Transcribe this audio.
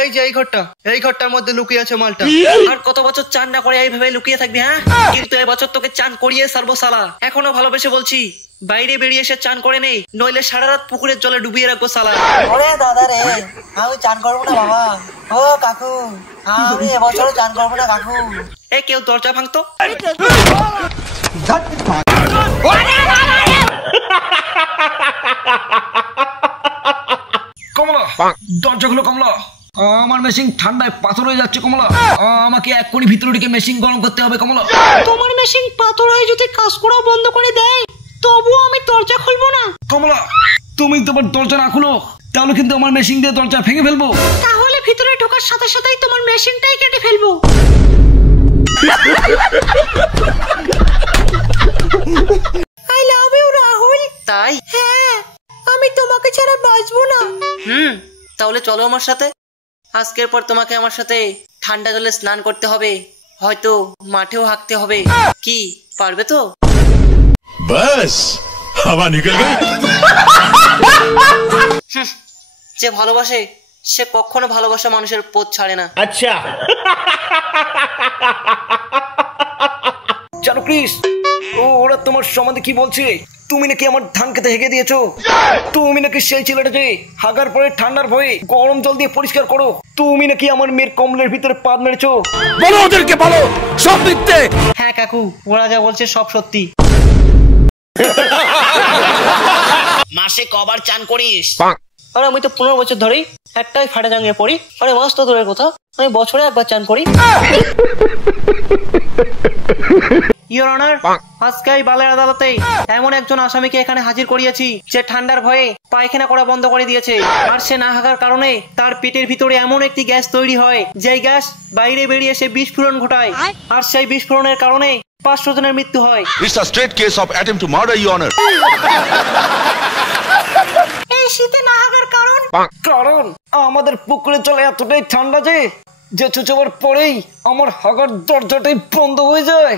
এই যে এই ঘরটার মধ্যে লুকিয়ে আছে মালটা। আর কত বছর চান না করে এইভাবে লুকিয়ে থাকবি? হ্যাঁ, কিন্তু এবছর তোকে চান করিয়ে সারবো শালা। এখনো ভালোবেসে বলছি, বাইরে বেরিয়ে এসে চান করে নেই, নইলে সারা রাত পুকুরের জলে ডুবিয়ে রাখবো শালা। ওরে দাদা রে, আমি চান করবো না বাবা। ও কাকু, আমি এবছর চান করবো না কাকু। এ কেউ দরজা ভাঙতো। কমলা, দরজাগুলো কমলা, আমার মেশিন ঠান্ডায় পাথর হয়ে যাচ্ছে কমলা। আমাকে এক কোণে ভিতরে ঢুকে মেশিন গরম করতে হবে কমলা। তোমার মেশিন পাথর হয়ে যদি কাজ করা বন্ধ করে দেয় তবুও আমি দরজা খুলবো না। কমলা, তুমি তোমার দরজা না খুলো তাহলে কিন্তু আমার মেশিন দিয়ে দরজা ভেঙে ফেলবো। তাহলে ভিতরে ঢোকার সাথে সাথেই তোমার মেশিনটাই কেটে ফেলবো। I love you Rahul. তাই? হ্যাঁ, আমি তোমাকে ছাড়া বাঁচবো না। তাহলে চলো আমার সাথে। আজকের পর তোমাকে আমার সাথে ঠান্ডা জলে স্নান করতে হবে, হয়তো মাঠেও হাঁকতে হবে। কি পারবে তো? बस हवा निकल गई। যে ভালোবাসে সে কখনো ভালোবাসা মানুষের পথ ছাড়ে না। আচ্ছা জানো ক্রিস, ওরা তোমার সম্বন্ধে কি বলছে? তুমি নাকি আমার ধান খেতে হেগে দিয়েছো। তুমি নাকি সেই ছেলেটা যে হাগার পরে ঠান্ডার ভয়ে গরম জল দিয়ে পরিষ্কার করো। তুমি নাকি আমার মেয়ের কম্বলের ভিতরে পা মেরেছো। বলো ওদেরকে, বলো সব মিথ্যে। হ্যাঁ কাকু, ওরা যা বলছে সব সত্যি। মাসে কবার চান করিস? আরে আমি তো 15 বছর ধরেই একটাই ফাটা জাঙ্গিয়ে পড়ি। আরে মাস তো দূরের কথা, আমি বছরে একবার চান করি। ইওর অনার, আজকে এই বালের আদালতে এমন একজন আসামিকে এখানে হাজির করিয়েছি যে ঠান্ডার ভয়ে পায়খানা করা বন্ধ করে দিয়েছে। আর সে না হাগার কারণে তার পেটের ভিতরে এমন একটি গ্যাস তৈরি হয় যেই গ্যাস বাইরে বেরিয়ে সে বিস্ফোরণ ঘটায়। আর সেই বিস্ফোরণের কারণে 500 জনের মৃত্যু হয়। It's a straight case of attempt to murder, Your Honor. এই শীতে না হাগার কারণ? কারণ আমাদের পুকুরের জল এতটাই ঠান্ডা যে চুচোবার পরেই আমার হাগার দরজাটাই বন্ধ হয়ে যায়।